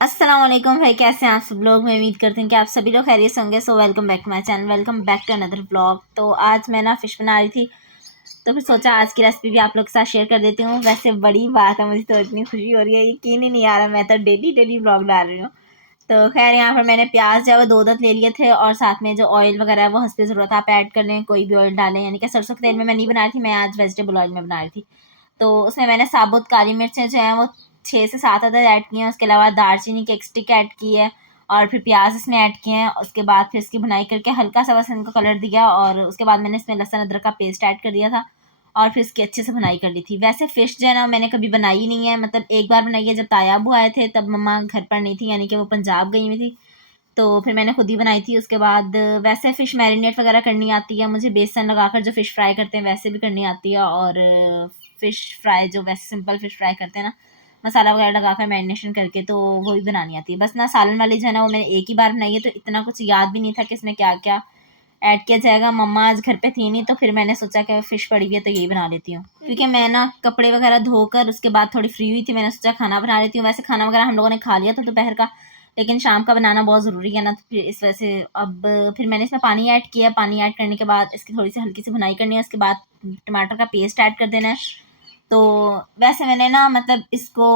अस्सलाम वालेकुम भाई, कैसे हैं आप सब लोग। मैं उम्मीद करती हूँ कि आप सभी लोग खैरियत से होंगे। So welcome back to my channel, welcome back to another vlog. तो आज मैं ना फ़िश बना रही थी, तो फिर सोचा आज की रेसिपी भी आप लोग के साथ शेयर कर देती हूँ। वैसे बड़ी बात है, मुझे तो इतनी खुशी हो रही है, यकीन ही नहीं आ रहा, मैं तो डेली डेली व्लॉग डाल रही हूँ। तो खैर यहाँ पर मैंने प्याज जो है वो 2 ले लिए थे, और साथ में जो ऑयल वगैरह है वो हंसपे ज़रूरत है, आप ऐड कर लें, कोई भी ऑयल डालें। यानी कि सरसों के तेल में मैं नहीं बना रही थी, मैं आज वेजिटेबल ऑयल में बना रही थी। तो उसमें मैंने साबुत काली मिर्चें जो हैं वो 6 से 7 अदद ऐड की हैं। उसके अलावा दालचीनी की एक स्टिक ऐड की है, और फिर प्याज इसमें ऐड किए हैं। उसके बाद फिर इसकी भुनाई करके हल्का सा बस इनको कलर दिया, और उसके बाद मैंने इसमें लहसुन अदरक का पेस्ट ऐड कर दिया था, और फिर इसकी अच्छे से भुनाई कर ली थी। वैसे फ़िश जो है ना मैंने कभी बनाई नहीं है, मतलब एक बार बनाई है जब तायाबू आए थे, तब मम्मा घर पर नहीं थी, यानी कि वो पंजाब गई हुई थी, तो फिर मैंने खुद ही बनाई थी। उसके बाद वैसे फ़िश मैरिनेट वगैरह करनी आती है मुझे, बेसन लगाकर जो फ़िश फ्राई करते हैं वैसे भी करनी आती है, और फ़िश फ्राई जो वैसे सिंपल फ़िश फ्राई करते हैं ना, मसाला वगैरह लगाकर मैरिनेशन करके, तो वो भी बनानी आती है। बस ना सालन वाली जो है ना वो मैंने एक ही बार बनाई है, तो इतना कुछ याद भी नहीं था कि इसमें क्या क्या ऐड किया जाएगा। मम्मा आज घर पे थी नहीं, तो फिर मैंने सोचा कि फ़िश पड़ी हुई है तो यही बना लेती हूँ, क्योंकि मैं ना कपड़े वगैरह धोकर उसके बाद थोड़ी फ्री हुई थी, मैंने सोचा खाना बना लेती हूँ। वैसे खाना वगैरह हम लोगों ने खा लिया था दोपहर का, लेकिन शाम का बनाना बहुत ज़रूरी है ना, तो फिर इस वजह से अब फिर मैंने इसमें पानी ऐड किया। पानी ऐड करने के बाद इसकी थोड़ी सी हल्की सी भुनाई करनी है, उसके बाद टमाटर का पेस्ट ऐड कर देना है। तो वैसे मैंने ना मतलब इसको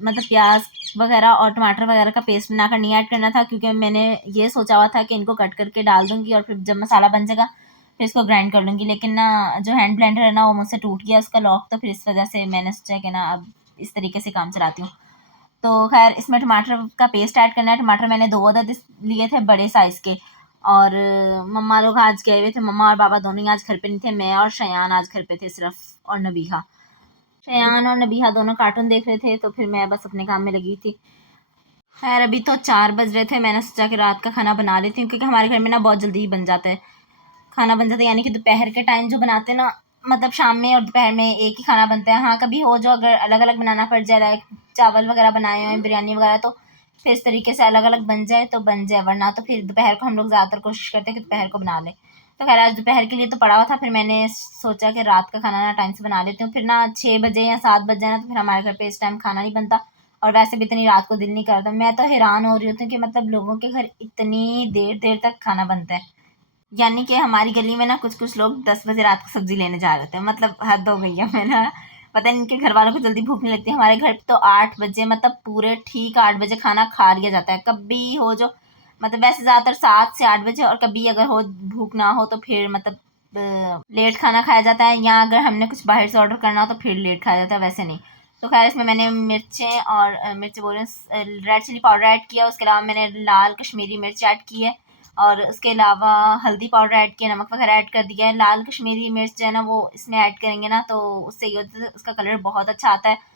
मतलब प्याज वगैरह और टमाटर वगैरह का पेस्ट बनाकर नहीं ऐड करना था, क्योंकि मैंने ये सोचा हुआ था कि इनको कट करके डाल दूंगी, और फिर जब मसाला बन जाएगा फिर इसको ग्राइंड कर लूँगी। लेकिन ना जो हैंड ब्लेंडर है ना वो मुझसे टूट गया उसका लॉक, तो फिर इस वजह से मैंने सोचा कि ना अब इस तरीके से काम चलाती हूँ। तो खैर इसमें टमाटर का पेस्ट ऐड करना है। टमाटर मैंने 2 अदद लिए थे बड़े साइज़ के, और मम्मा लोग आज गए हुए थे, मम्मा और पापा दोनों ही आज घर पे नहीं थे, मैं और शयान आज घर पे थे सिर्फ, और नबीहा। शयान और नबीहा दोनों कार्टून देख रहे थे, तो फिर मैं बस अपने काम में लगी थी। खैर अभी तो 4 बज रहे थे, मैंने सोचा कि रात का खाना बना लेती हूँ, क्योंकि हमारे घर में ना बहुत जल्दी ही बन जाता है खाना। बन जाता है यानी कि दोपहर के टाइम जो बनाते हैं ना, मतलब शाम में और दोपहर में एक ही खाना बनता है। हाँ कभी हो जो अगर अलग अलग बनाना पड़ जाए, लाइक चावल वगैरह बनाए हुए बिरयानी वगैरह, तो फिर इस तरीके से अलग अलग बन जाए तो बन जाए, वरना तो फिर दोपहर को हम लोग ज़्यादातर कोशिश करते हैं कि दोपहर को बना लें। तो खैर आज दोपहर के लिए तो पड़ा हुआ था, फिर मैंने सोचा कि रात का खाना ना टाइम से बना लेती हूँ, फिर ना 6 बजे या 7 बज जाए ना, तो फिर हमारे घर पे इस टाइम खाना नहीं बनता, और वैसे भी इतनी रात को दिल नहीं करता। मैं तो हैरान हो रही होती हूँ कि मतलब लोगों के घर इतनी देर देर तक खाना बनता है। यानी कि हमारी गली में ना कुछ कुछ लोग 10 बजे रात को सब्जी लेने जा रहे थे, मतलब हद हो गई है। मैं ना पता नहीं इनके घर वालों को जल्दी भूख नहीं लगती। हमारे घर पे तो 8 बजे, मतलब पूरे ठीक 8 बजे खाना खा लिया जाता है। कभी हो जो मतलब वैसे ज़्यादातर 7 से 8 बजे, और कभी अगर हो भूख ना हो तो फिर मतलब लेट खाना खाया जाता है, या अगर हमने कुछ बाहर से ऑर्डर करना हो तो फिर लेट खाया जाता है, वैसे नहीं। तो खैर इसमें मैंने मिर्चें और मिर्च बोल रहे हैं रेड चिली पाउडर ऐड किया। उसके अलावा मैंने लाल कश्मीरी मिर्च ऐड की है, और उसके अलावा हल्दी पाउडर ऐड किया, नमक वगैरह ऐड कर दिया है। लाल कश्मीरी मिर्च जो है ना वो इसमें ऐड करेंगे ना, तो उससे ये होता है उसका कलर बहुत अच्छा आता है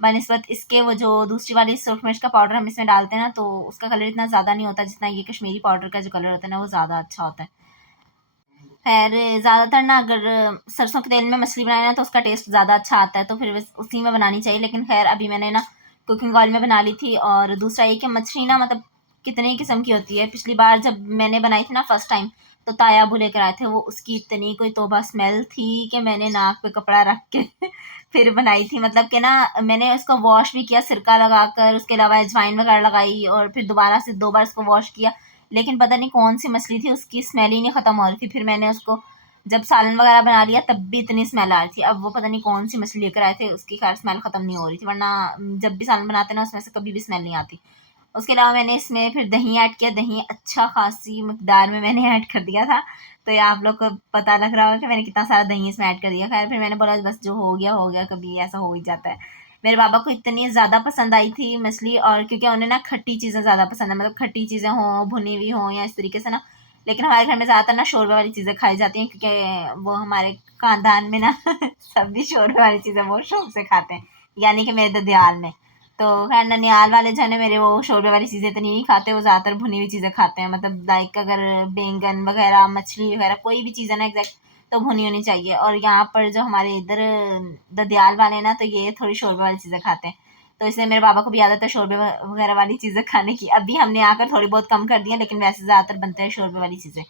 बनिस्बत इसके। वो जो दूसरी वाली सुरख मिर्च का पाउडर हम इसमें डालते हैं ना, तो उसका कलर इतना ज़्यादा नहीं होता जितना ये कश्मीरी पाउडर का जो कलर होता है ना वो ज़्यादा अच्छा होता है। खैर ज़्यादातर ना अगर सरसों के तेल में मछली बनाए ना तो उसका टेस्ट ज़्यादा अच्छा आता है, तो फिर उसी में बनानी चाहिए। लेकिन खैर अभी मैंने ना कुकिंग ऑयल में बना ली थी। और दूसरा ये कि मछली ना मतलब कितने किस्म की होती है। पिछली बार जब मैंने बनाई थी ना फर्स्ट टाइम, तो तायाबू लेकर आए थे, वो उसकी इतनी कोई तौबा स्मेल थी कि मैंने नाक पे कपड़ा रख के फिर बनाई थी। मतलब कि ना मैंने उसको वॉश भी किया सिरका लगाकर, उसके अलावा अजवाइन वगैरह लगाई, और फिर दोबारा से 2 बार उसको वॉश किया। लेकिन पता नहीं कौन सी मछली थी, उसकी स्मेल ही नहीं ख़त्म हो रही थी। फिर मैंने उसको जब सालन वगैरह बना लिया तब भी इतनी स्मेल आ रही थी। अब वो पता नहीं कौन सी मछली लेकर आए थे, उसकी खैर स्मेल ख़त्म नहीं हो रही थी, वरना जब भी सालन बनाते ना उसमें से कभी भी स्मेल नहीं आती। उसके अलावा मैंने इसमें फिर दही ऐड किया। दही अच्छा खासी मकदार में मैंने ऐड कर दिया था, तो ये आप लोग को पता लग रहा होगा कि मैंने कितना सारा दही इसमें ऐड कर दिया। खैर फिर मैंने बोला बस जो हो गया, कभी ऐसा हो ही जाता है। मेरे पापा को इतनी ज़्यादा पसंद आई थी मछली, और क्योंकि उन्हें ना खट्टी चीज़ें ज़्यादा पसंद है, मतलब खट्टी चीज़ें हों, भुनी हुई हों, या इस तरीके से ना। लेकिन हमारे घर में ज़्यादातर ना शोरबे वाली चीज़ें खाई जाती हैं, क्योंकि वो हमारे खानदान में ना सब भी शोरबे वाली चीज़ें बहुत शौक से खाते हैं, यानी कि मेरे ददियाल में। तो खैर ननिहाल वाले जो है ना मेरे, वो शोरबे वाली चीज़ें इतनी नहीं खाते, वो ज़्यादातर भुनी हुई चीज़ें खाते हैं। मतलब लाइक अगर बैंगन वगैरह, मछली वगैरह, कोई भी चीज़ है ना एग्जैक्ट, तो भुनी होनी चाहिए। और यहाँ पर जो हमारे इधर ददियाल वाले हैं ना, तो ये थोड़ी शोरबे वाली चीज़ें खाते हैं। तो इसलिए मेरे पापा को भी आदत है शोरबे वगैरह वाली चीज़ें खाने की। अभी हमने आकर थोड़ी बहुत कम कर दी है, लेकिन वैसे ज़्यादातर बनते हैं शोरबे वाली चीज़ें।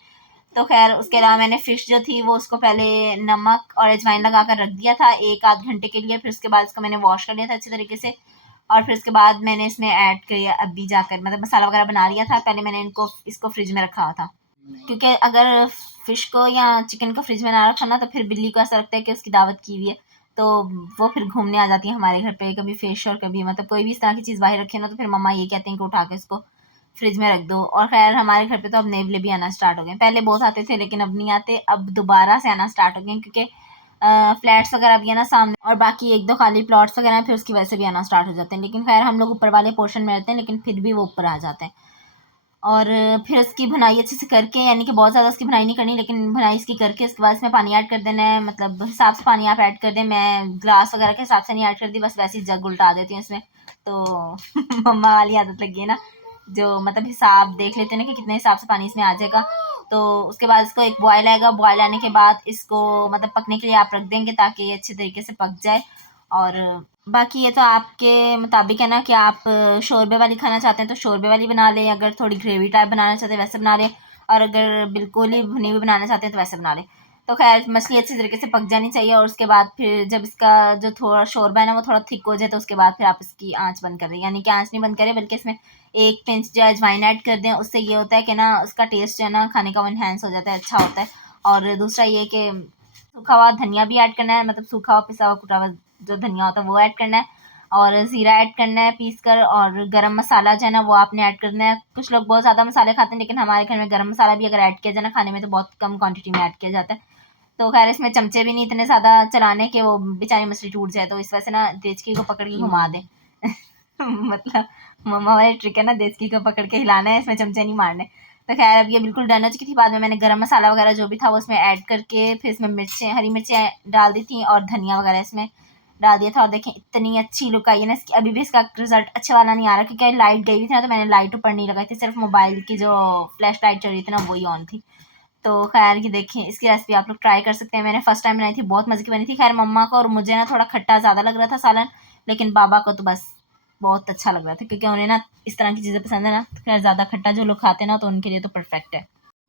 तो खैर उसके अलावा मैंने फ़िश जो थी वो उसको पहले नमक और अजवाइन लगा कर रख दिया था 1 आध घंटे के लिए। फिर उसके बाद इसको मैंने वॉश कर लिया था अच्छे तरीके से, और फिर उसके बाद मैंने इसमें ऐड किया अभी जाकर, मतलब मसाला वगैरह बना लिया था। पहले मैंने इसको फ्रिज में रखा था, क्योंकि अगर फ़िश को या चिकन को फ्रिज में ना रखा ना तो फिर बिल्ली को ऐसा लगता है कि उसकी दावत की हुई है, तो वो फिर घूमने आ जाती है हमारे घर पे, कभी फ़िश और कभी मतलब कोई भी इस तरह की चीज़ बाहर रखे ना तो फिर मम्मा ये कहते हैं कि उठा के इसको फ्रिज में रख दो। और खैर हमारे घर पे तो अब नेवले भी आना स्टार्ट हो गए, पहले बहुत आते थे लेकिन अब नहीं आते, अब दोबारा से आना स्टार्ट हो गए, क्योंकि फ्लैट्स वगैरह भी है ना सामने, और बाकी एक दो खाली प्लॉट्स वगैरह हैं, फिर उसकी वजह से भी आना स्टार्ट हो जाते हैं। लेकिन खैर हम लोग ऊपर वाले पोर्शन में रहते हैं, लेकिन फिर भी वो ऊपर आ जाते हैं। और फिर उसकी भुनाई अच्छे से करके, यानी कि बहुत ज़्यादा उसकी भुनाई नहीं करनी, लेकिन भुनाई इसकी करके उसके बाद इसमें पानी ऐड कर देना है, मतलब हिसाब से पानी आप ऐड कर दें। मैं ग्लास वगैरह के हिसाब से नहीं ऐड करती, बस वैसे ही जग उल्टा देती हूँ इसमें। तो मम्मा वाली आदत लगी है ना, जो मतलब हिसाब देख लेते हैं ना कि कितने हिसाब से पानी इसमें आ जाएगा। तो उसके बाद इसको एक बॉयल आएगा, बॉयल आने के बाद इसको मतलब पकने के लिए आप रख देंगे ताकि ये अच्छे तरीके से पक जाए। और बाकी ये तो आपके मुताबिक है ना कि आप शोरबे वाली खाना चाहते हैं तो शोरबे वाली बना लें, अगर थोड़ी ग्रेवी टाइप बनाना चाहते हैं वैसे बना लें, और अगर बिल्कुल ही भुनी हुई बनाना चाहते हैं तो वैसे बना लें। तो खैर मछली अच्छी तरीके से पक जानी चाहिए, और उसके बाद फिर जब इसका जो थोड़ा शोरबा है ना वो थोड़ा थिक हो जाए तो उसके बाद फिर आप इसकी आँच बंद कर दें, यानी कि आँच नहीं बंद करें बल्कि इसमें एक पिंच जो है अजवाइन ऐड कर दें। उससे ये होता है कि ना उसका टेस्ट जो है ना खाने का वो इन्हेंस हो जाता है, अच्छा होता है। और दूसरा ये कि सूखा हुआ धनिया भी ऐड करना है, मतलब सूखा हुआ पिसा हुआ कुटा हुआ जो धनिया होता है वो ऐड करना है, और ज़ीरा ऐड करना है पीस कर, और गरम मसाला जो है ना वो आपने ऐड करना है। कुछ लोग बहुत ज़्यादा मसाले खाते हैं, लेकिन हमारे घर में गरम मसाला भी अगर ऐड किया जाए ना खाने में तो बहुत कम क्वांटिटी में ऐड किया जाता है। तो खैर इसमें चमचे भी नहीं इतने ज़्यादा चलाने के वो बेचारी मछली टूट जाए, तो इस वजह से ना देचकी को पकड़ के घुमा दें। मतलब मम्मा वाली ट्रिक है ना, देचकी को पकड़ के हिलाना है, इसमें चमचे नहीं मारने। तो खैर अब ये बिल्कुल डन हो चुकी थी। बाद में मैंने गरम मसाला वगैरह जो भी था वो इसमें ऐड करके फिर इसमें मिर्चें, हरी मिर्चें डाल दी थी, और धनिया वगैरह इसमें डाल दिया था। और देखें इतनी अच्छी लुक आई है ना इसकी। अभी भी इसका रिजल्ट अच्छा वाला नहीं आ रहा, क्योंकि लाइट गई हुई थी ना तो मैंने लाइट ऊपर नहीं लगाई थी, सिर्फ मोबाइल की जो फ्लैश लाइट चल रही थी ना वही ऑन थी। तो खैर ये देखें इसकी रेसिपी आप लोग ट्राई कर सकते हैं, मैंने फर्स्ट टाइम बनाई थी, बहुत मज़े की बनी थी। खैर मम्मा को और मुझे ना थोड़ा खट्टा ज़्यादा लग रहा था सालन, लेकिन बाबा को तो बस बहुत अच्छा लग रहा था, क्योंकि उन्हें ना इस तरह की चीज़ें पसंद है ना। तो खैर ज़्यादा खट्टा जो लोग खाते हैं ना तो उनके लिए तो परफेक्ट है।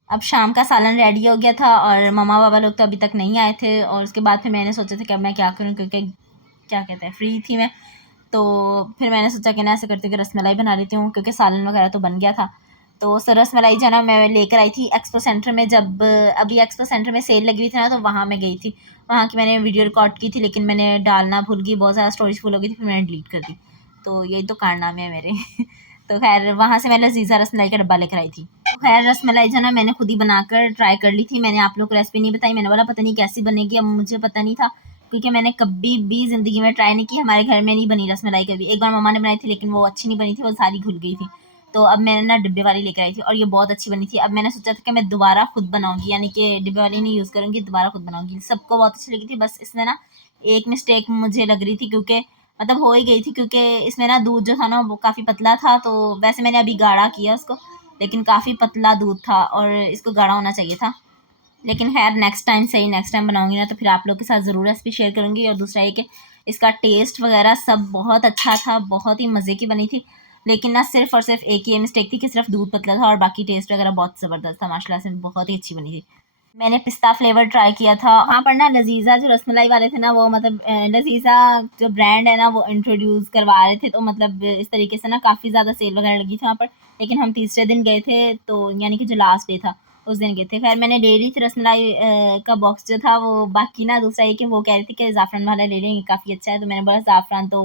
अब शाम का सालन रेडी हो गया था, और मम्मा पापा लोग तो अभी तक नहीं आए थे, और उसके बाद फिर मैंने सोचा था कि अब मैं क्या करूँ, क्योंकि क्या कहते हैं फ्री थी मैं। तो फिर मैंने सोचा कि ना ऐसे करते कि रसमलाई बना लेती हूँ, क्योंकि सालन वगैरह तो बन गया था। तो सर रसमलाई जो है ना मैं लेकर आई थी एक्सपो सेंटर में, जब अभी एक्सपो सेंटर में सेल लगी हुई थी ना तो वहाँ मैं गई थी। वहाँ की मैंने वीडियो रिकॉर्ड की थी, लेकिन मैंने डालना भूल गई, बहुत ज़्यादा स्टोरेज फुल हो गई थी, फिर मैंने डिलीट कर दी। तो यही तो कारनामे है मेरे। तो खैर वहाँ से मैं लजीज़ा रसमलाई का डब्बा लेकर आई थी। तो खैर रसमलाई जो है ना मैंने खुद ही बनाकर ट्राई कर ली थी, मैंने आप लोग को रेसिपी नहीं बताई, मैंने बोला पता नहीं कैसी बनेगी, अब मुझे पता नहीं था, क्योंकि मैंने कभी भी ज़िंदगी में ट्राई नहीं की, हमारे घर में नहीं बनी रसमलाई कभी। एक बार मम्मा ने बनाई थी लेकिन वो अच्छी नहीं बनी थी, वो सारी घुल गई थी। तो अब मैंने ना डिब्बे वाली लेकर आई थी, और ये बहुत अच्छी बनी थी। अब मैंने सोचा था कि मैं दोबारा खुद बनाऊँगी, यानी कि डिब्बे वाली नहीं यूज़ करूँगी, दोबारा खुद बनाऊँगी। सबको बहुत अच्छी लगी थी, बस इसमें ना एक मिस्टेक मुझे लग रही थी, क्योंकि मतलब हो ही गई थी, क्योंकि इसमें ना दूध जो था ना वो काफ़ी पतला था। तो वैसे मैंने अभी गाढ़ा किया उसको, लेकिन काफ़ी पतला दूध था और इसको गाढ़ा होना चाहिए था। लेकिन खैर नेक्स्ट टाइम सही, नेक्स्ट टाइम बनाऊँगी ना तो फिर आप लोग के साथ ज़रूर रेसिपी शेयर करूँगी। और दूसरा ये कि इसका टेस्ट वगैरह सब बहुत अच्छा था, बहुत ही मज़े की बनी थी। लेकिन ना सिर्फ़ और सिर्फ़ एक ही मिस्टेक थी कि सिर्फ़ दूध पतला था, और बाकी टेस्ट वगैरह बहुत ज़बरदस्त था, माशाल्लाह से बहुत ही अच्छी बनी थी। मैंने पिस्ता फ्लेवर ट्राई किया था। वहाँ पर ना लज़ीज़ा जो रसमलाई वाले थे ना वो मतलब लज़ीज़ा जो ब्रांड है ना वो इंट्रोड्यूस करवा रहे थे, तो मतलब इस तरीके से ना काफ़ी ज़्यादा सेल वगैरह लगी थी वहाँ पर। लेकिन हम तीसरे दिन गए थे, तो यानी कि जो लास्ट डे था उस दिन गए थे। खैर मैंने ले ली थी रसमलाई का बॉक्स जो था वो। बाकी ना दूसरा ये कि वो कह रही थी कि ज़ाफ़रान वाला ले लें, ये काफ़ी अच्छा है। तो मैंने बोला ज़ाफ़रान तो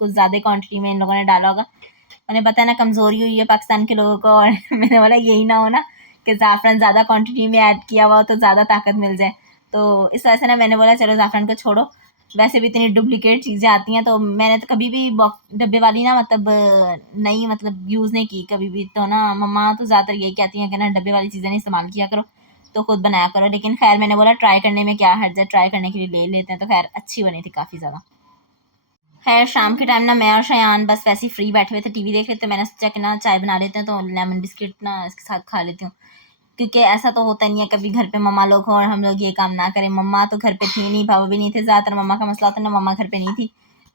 कुछ ज़्यादा क्वांटिटी में इन लोगों ने डाला होगा। उन्हें पता है ना कमज़ोरी हुई है पाकिस्तान के लोगों को, और मैंने बोला यही ना हो ना कि ज़ाफ़रान ज़्यादा क्वांटिटी में ऐड किया हुआ हो तो ज़्यादा ताकत मिल जाए। तो इस वजह से ना मैंने बोला चलो ज़ाफ़रान को छोड़ो, वैसे भी इतनी डुप्लीकेट चीज़ें आती हैं। तो मैंने तो कभी भी डब्बे वाली ना मतलब नहीं मतलब यूज़ नहीं की कभी भी। तो ना मम्मा तो ज़्यादातर यही कहती हैं कि ना डब्बे वाली चीज़ें नहीं इस्तेमाल किया करो, तो खुद बनाया करो। लेकिन खैर मैंने बोला ट्राई करने में क्या हर्ज है, ट्राई करने के लिए ले लेते हैं। तो खैर अच्छी बनी थी काफ़ी ज़्यादा। खैर शाम के टाइम ना मैं और शयान बस वैसे ही फ्री बैठे हुए थे, टीवी देख रहे थे। मैंने सोचा कि ना चाय बना लेते हैं, तो लेमन बिस्किट ना इसके साथ खा लेती हूँ, क्योंकि ऐसा तो होता नहीं है कभी घर पे मम्मा लोग हो और हम लोग ये काम ना करें। मम्मा तो घर पे थी नहीं, पापा भी नहीं थे, ज़्यादातर मम्मा का मसला था ना, मम्मा घर पे नहीं थी।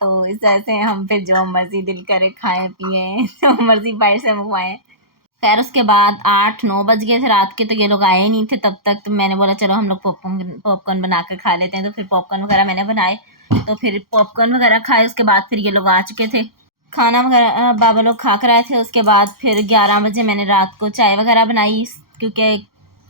तो इस वजह से हम फिर जो मर्जी दिल करे खाएं पिए, जो मर्जी बाहर से मंगवाएं। खैर उसके बाद 8-9 बज गए थे रात के, तो ये लोग आए ही नहीं थे तब तक। तो मैंने बोला चलो हम लोग पॉपकॉर्न पॉपकॉर्न बना कर खा लेते हैं। तो फिर पॉपकॉर्न वगैरह मैंने बनाए, तो फिर पॉपकॉर्न वगैरह खाए। उसके बाद फिर ये लोग आ चुके थे। खाना वगैरह बाबा लोग खा कर आए थे। उसके बाद फिर 11 बजे मैंने रात को चाय वगैरह बनाई, क्योंकि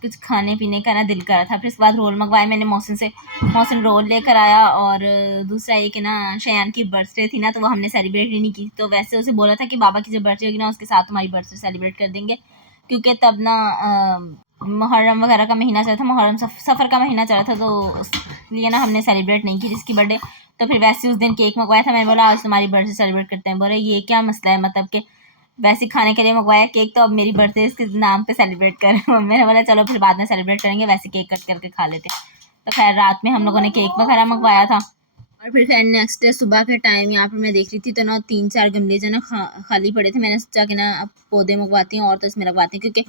कुछ खाने पीने का ना दिल कर रहा था। फिर उसके बाद रोल मंगवाए मैंने मौसिन से, मौसिन रोल लेकर आया। और दूसरा ये कि ना शयान की बर्थडे थी ना, तो वो हमने सेलिब्रेट ही नहीं की। तो वैसे उसे बोला था कि बाबा की जब बर्थडे होगी ना, उसके साथ तुम्हारी बर्थडे सेलिब्रेट कर देंगे, क्योंकि तब ना मुहर्रम वगैरह का महीना चला था, मुहर्रम सफ़र का महीना चला था, तो इसलिए ना हमने सेलिब्रेट नहीं की जिसकी बर्थडे। तो फिर वैसे उस दिन केक मंगवाया था। मैंने बोला आज तुम्हारी बर्थडे सेलिब्रेट करते हैं। बोले ये क्या मसला है, मतलब कि वैसे खाने के लिए मंगवाया केक, तो अब मेरी बर्थडे इसके नाम पे सेलिब्रेट कर रहे हो। मैंने बोला चलो फिर बाद में सेलिब्रेट करेंगे, वैसे केक कट करके खा लेते। तो खैर रात में हम लोगों ने केक वगैरह मंगवाया था। और फिर खैर नेक्स्ट डे सुबह के टाइम यहाँ पर मैं देख रही थी, तो ना 3-4 गमले जो ना खाली पड़े थे। मैंने सोचा कि ना अब पौधे मंगवाती हूँ और तो इसमें लगवाती हूँ, क्योंकि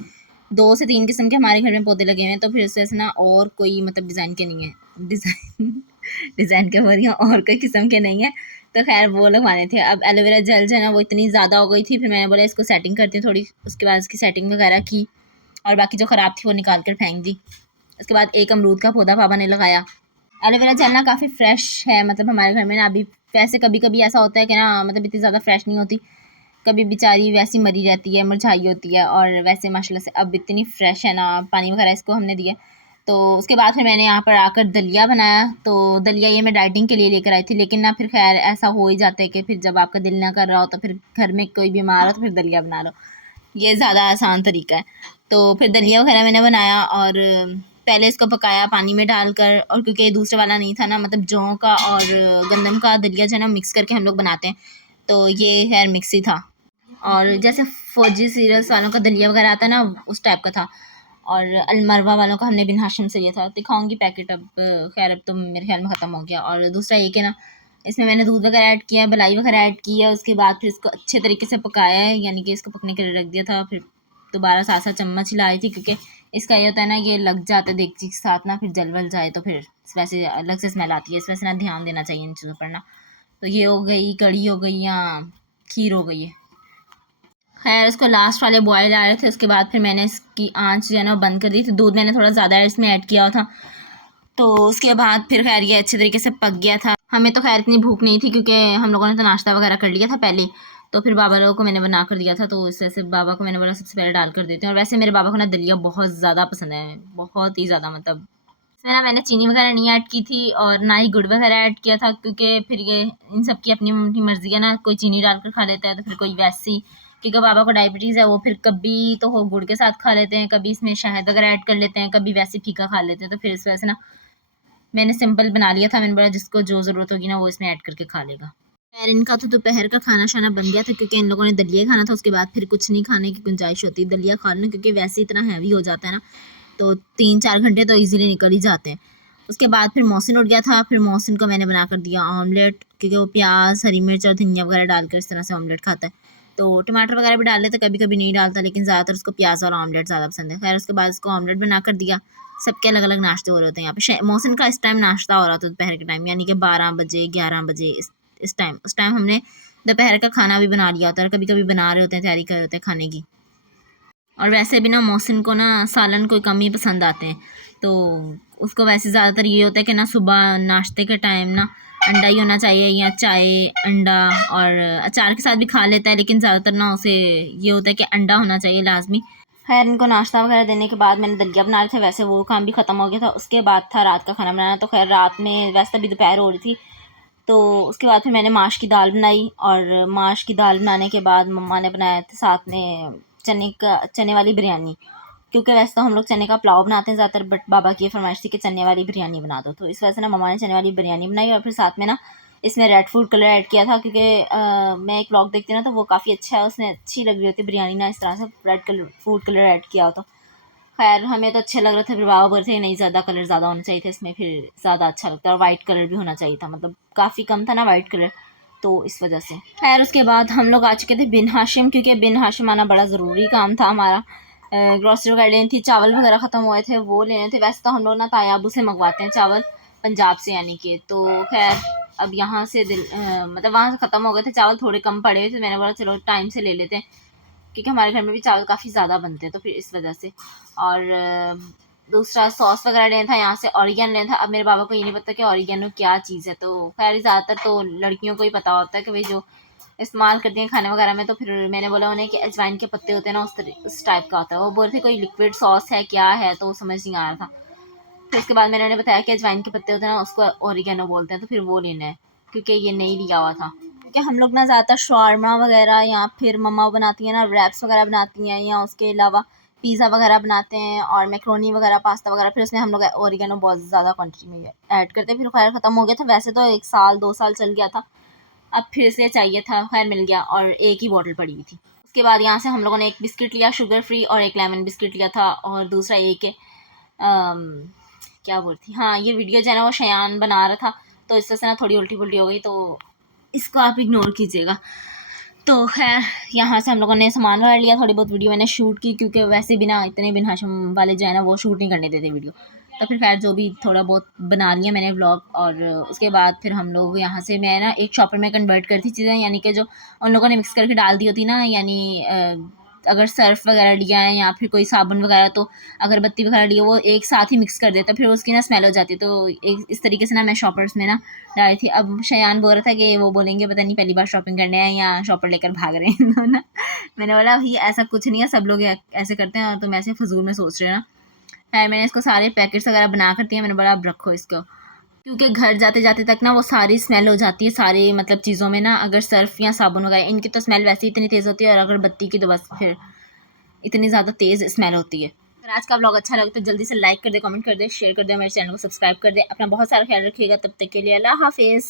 2 से 3 किस्म के हमारे घर में पौधे लगे हुए हैं। तो फिर से ना और कोई मतलब डिज़ाइन के नहीं है, डिज़ाइन डिज़ाइन के हो रही हैं, और कोई किस्म के नहीं है। तो खैर वो लगवाने थे। अब एलोवेरा जेल जो है ना वो इतनी ज़्यादा हो गई थी, फिर मैंने बोला इसको सेटिंग करती हूँ थोड़ी। उसके बाद इसकी सेटिंग वगैरह की, और बाकी जो ख़राब थी वो निकाल कर फेंक दी। उसके बाद एक अमरूद का पौधा पापा ने लगाया। एलोवेरा जेल ना काफ़ी फ्रेश है, मतलब हमारे घर में ना अभी। वैसे कभी कभी ऐसा होता है कि ना मतलब इतनी ज़्यादा फ्रेश नहीं होती, कभी बेचारी वैसी मरी रहती है, मुरझाई होती है। और वैसे माशाल्लाह से अब इतनी फ्रेश है ना, पानी वगैरह इसको हमने दिया। तो उसके बाद फिर मैंने यहाँ पर आकर दलिया बनाया। तो दलिया ये मैं डाइटिंग के लिए लेकर आई थी, लेकिन ना फिर खैर ऐसा हो ही जाता है कि फिर जब आपका दिल ना कर रहा हो तो फिर घर में कोई बीमार हो तो फिर दलिया बना लो, ये ज़्यादा आसान तरीका है। तो फिर दलिया वगैरह मैंने बनाया, और पहले इसको पकाया पानी में डालकर। और क्योंकि ये दूसरे वाला नहीं था ना, मतलब जौ का और गंदम का दलिया जो है ना मिक्स करके हम लोग बनाते हैं, तो ये खैर मिक्स ही था। और जैसे फौजी सीरियल्स वालों का दलिया वगैरह आता है ना, उस टाइप का था। और अलमरवा वालों का हमने बिन हाशिम से लिया था। दिखाऊंगी पैकेट, अब खैर अब तो मेरे ख्याल में ख़त्म हो गया। और दूसरा ये कि ना इसमें मैंने दूध वगैरह ऐड किया, मलाई वगैरह ऐड की है। उसके बाद फिर इसको अच्छे तरीके से पकाया है, यानी कि इसको पकने के लिए रख दिया था। फिर दोबारा 7-7 चम्मच हिला रही थी, क्योंकि इसका ये होता है ना, ये लग जाता है देगची के साथ ना, फिर जल वल जाए तो फिर वैसे अलग से स्मेल आती है। इस वजह से ना ध्यान देना चाहिए इन चीज़ों पर ना। तो ये हो गई कड़ी, हो गई या खीर हो गई है। खैर उसको लास्ट वाले बॉयल आ रहे थे, उसके बाद फिर मैंने इसकी आंच जो है ना बंद कर दी थी। दूध मैंने थोड़ा ज़्यादा इसमें ऐड किया था, तो उसके बाद फिर खैर ये अच्छे तरीके से पक गया था। हमें तो खैर इतनी भूख नहीं थी, क्योंकि हम लोगों ने तो नाश्ता वगैरह कर लिया था पहले। तो फिर बाबा लोगों को मैंने बना कर दिया था, तो इस वजह से बाबा को मैंने बोला सबसे पहले डाल कर देते हैं। और वैसे मेरे बाबा को ना दलिया बहुत ज़्यादा पसंद है, बहुत ही ज़्यादा। मतलब इसमें ना मैंने चीनी वगैरह नहीं ऐड की थी, और ना ही गुड़ वगैरह ऐड किया था, क्योंकि फिर ये इन सब की अपनी अपनी मर्ज़ी है ना, कोई चीनी डालकर खा लेता है तो फिर कोई वैसी। क्योंकि बाबा को डायबिटीज़ है, वो फिर कभी तो वो गुड़ के साथ खा लेते हैं, कभी इसमें शहद वगैरह ऐड कर लेते हैं, कभी वैसे फीका खा लेते हैं। तो फिर इस वजह से ना मैंने सिंपल बना लिया था। मैंने बोला जिसको जो ज़रूरत होगी ना वो इसमें ऐड करके खा लेगा। खैर इनका तो दोपहर का खाना शाना बन गया था, क्योंकि इन लोगों ने दलिया खाना था। उसके बाद फिर कुछ नहीं खाने की गुंजाइश होती दलिया खा लो, क्योंकि वैसे इतना हैवी हो जाता है ना, तो 3-4 घंटे तो ईजिली निकल ही जाते हैं। उसके बाद फिर मौसिन उठ गया था। फिर मौसिन को मैंने बना कर दिया ऑमलेट, क्योंकि वो प्याज हरी मिर्च और धनिया वगैरह डालकर इस तरह से ऑमलेट खाता है। तो टमाटर वगैरह भी डाल लेते, कभी कभी नहीं डालता, लेकिन ज़्यादातर उसको प्याज और ऑमलेट ज़्यादा पसंद है। खैर उसके बाद उसको ऑमलेट बना कर दिया। सबके अलग अलग नाश्ते हो रहे होते हैं यहाँ पे। मौसिन का इस टाइम नाश्ता हो रहा था दोपहर के टाइम, यानी कि 12 बजे 11 बजे इस टाइम। उस टाइम हमने दोपहर का खाना भी बना लिया होता है, कभी कभी बना रहे होते हैं, तैयारी कर रहे होते हैं खाने की। और वैसे भी ना मौसिन को ना सालन कोई कम ही पसंद आते हैं, तो उसको वैसे ज़्यादातर ये होता है कि ना सुबह नाश्ते के टाइम ना अंडा ही होना चाहिए, या चाय अंडा, और अचार के साथ भी खा लेता है, लेकिन ज़्यादातर ना उसे ये होता है कि अंडा होना चाहिए लाजमी। खैर इनको नाश्ता वगैरह देने के बाद मैंने दलिया बना रहे थे, वैसे वो काम भी ख़त्म हो गया था। उसके बाद था रात का खाना बनाना। तो खैर रात में वैसे तभी दोपहर हो रही थी, तो उसके बाद फिर मैंने माश की दाल बनाई। और माश की दाल बनाने के बाद मम्मा ने बनाया था साथ में चने वाली बिरयानी, क्योंकि वैसे तो हम लोग चने का पुलाव बनाते हैं ज़्यादातर, बट बाबा की फरमाइश थी कि चने वाली बिरयानी बना दो, तो इस वजह से ना मम्मा ने चने वाली बिरयानी बनाई। और फिर साथ में ना इसमें रेड फूड कलर ऐड किया था, क्योंकि मैं एक व्लॉग देखती हूँ ना, तो वो काफ़ी अच्छा है, उसमें अच्छी लग रही होती है बिरयानी ना, इस तरह से red colour food colour add किया हो तो। खैर हमें तो अच्छे लग रहे थे, फिर बाबा बोल रहे थे नहीं ज़्यादा कलर ज़्यादा होना चाहिए था इसमें, फिर ज़्यादा अच्छा लगता है। और वाइट कलर भी होना चाहिए था, मतलब काफ़ी कम था ना वाइट कलर, तो इस वजह से। खैर उसके बाद हम लोग आ चुके थे बिन हाशिम, क्योंकि बिन हाशिम आना बड़ा ज़रूरी काम था हमारा। ग्रॉसरी वगैरह लेनी थी, चावल वगैरह ख़त्म हुए थे, वो लेने थे। वैसे तो हम लोग ना तायाबू से मंगवाते हैं चावल, पंजाब से यानी कि। तो खैर अब यहाँ से मतलब वहाँ से ख़त्म हो गए थे चावल, थोड़े कम पड़े हुए थे। मैंने बोला चलो टाइम से ले लेते हैं, क्योंकि हमारे घर में भी चावल काफ़ी ज़्यादा बनते हैं, तो फिर इस वजह से। और दूसरा सॉस वगैरह लेना था, यहाँ से ऑरिगन लेना था। अब मेरे बाबा को ये नहीं पता कि ऑरिगेनो क्या चीज़ है, तो खैर ज़्यादातर तो लड़कियों को ही पता होता है कि भाई जो इस्तेमाल करती हैं खाने वगैरह में। तो फिर मैंने बोला उन्हें कि अजवाइन के पत्ते होते हैं ना, उस टाइप का होता है। वो बोल रहे थे कोई लिक्विड सॉस है क्या है, तो समझ नहीं आ रहा था। फिर उसके बाद मैंने उन्हें बताया कि अजवाइन के पत्ते होते हैं ना, उसको ओरिगेनो बोलते हैं, तो फिर वो लेना है क्योंकि ये नहीं लिया हुआ था। क्योंकि हम लोग ना ज़्यादातर शवारमा वगैरह या फिर मम्मा बनाती हैं ना रैप्स वगैरह बनाती हैं, या उसके अलावा पिज़्ज़ा वगैरह बनाते हैं और मैक्रोनी वगैरह पास्ता वगैरह, फिर उसमें हम लोग ओरिगेनो बहुत ज़्यादा क्वांटिटी में ऐड करते हैं। फिर खैर ख़त्म हो गया था, वैसे तो 1 साल 2 साल चल गया था, अब फिर से चाहिए था, खैर मिल गया और एक ही बॉटल पड़ी हुई थी। उसके बाद यहाँ से हम लोगों ने एक बिस्किट लिया शुगर फ्री और एक लेमन बिस्किट लिया था, और दूसरा एक क्या बोलती, हाँ ये वीडियो जो है ना वो शयान बना रहा था, तो इस वजह से ना थोड़ी उल्टी पुल्टी हो गई, तो इसको आप इग्नोर कीजिएगा। तो खैर यहाँ से हम लोगों ने सामान वाला लिया, थोड़ी बहुत वीडियो मैंने शूट की, क्योंकि वैसे भी ना इतने बिन हाशम वाले जो है ना वो शूट नहीं करने देते वीडियो। तो फिर खैर जो भी थोड़ा बहुत बना लिया मैंने व्लॉग। और उसके बाद फिर हम लोग यहाँ से, मैं ना एक शॉपर में कन्वर्ट करती चीज़ें, यानी कि जो उन लोगों ने मिक्स करके डाल दी होती ना, यानी अगर सर्फ वगैरह लिया है या फिर कोई साबुन वगैरह, तो अगरबत्ती वगैरह लिया, वो एक साथ ही मिक्स कर देता, फिर उसकी ना स्मेल हो जाती है। तो एक इस तरीके से ना मैं शॉपर्स में ना डाली थी। अब शयान बोल रहा था कि वो बोलेंगे पता नहीं पहली बार शॉपिंग करने आए या शॉपर लेकर भाग रहे हैं तो ना मैंने बोला भाई ऐसा कुछ नहीं है, सब लोग ऐसे करते हैं, तो मैं ऐसे फजूल में सोच रही हूँ ना। खैर मैंने इसको सारे पैकेट्स वगैरह बना कर दिए, मैंने बोला अब रखो इसको, क्योंकि घर जाते जाते तक ना वो सारी स्मेल हो जाती है सारी मतलब चीज़ों में ना। अगर सर्फ या साबुन वगैरह, इनकी तो स्मेल वैसे ही इतनी तेज़ होती है, और अगर बत्ती की तो बस फिर इतनी ज़्यादा तेज़ स्मेल होती है। अगर आज का व्लॉग अच्छा लगे तो जल्दी से लाइक कर दे, कमेंट कर दे, शेयर कर दे, मेरे चैनल को सब्सक्राइब कर दे। अपना बहुत सारा ख्याल रखिएगा, तब तक के लिए अल्लाह हाफिज़।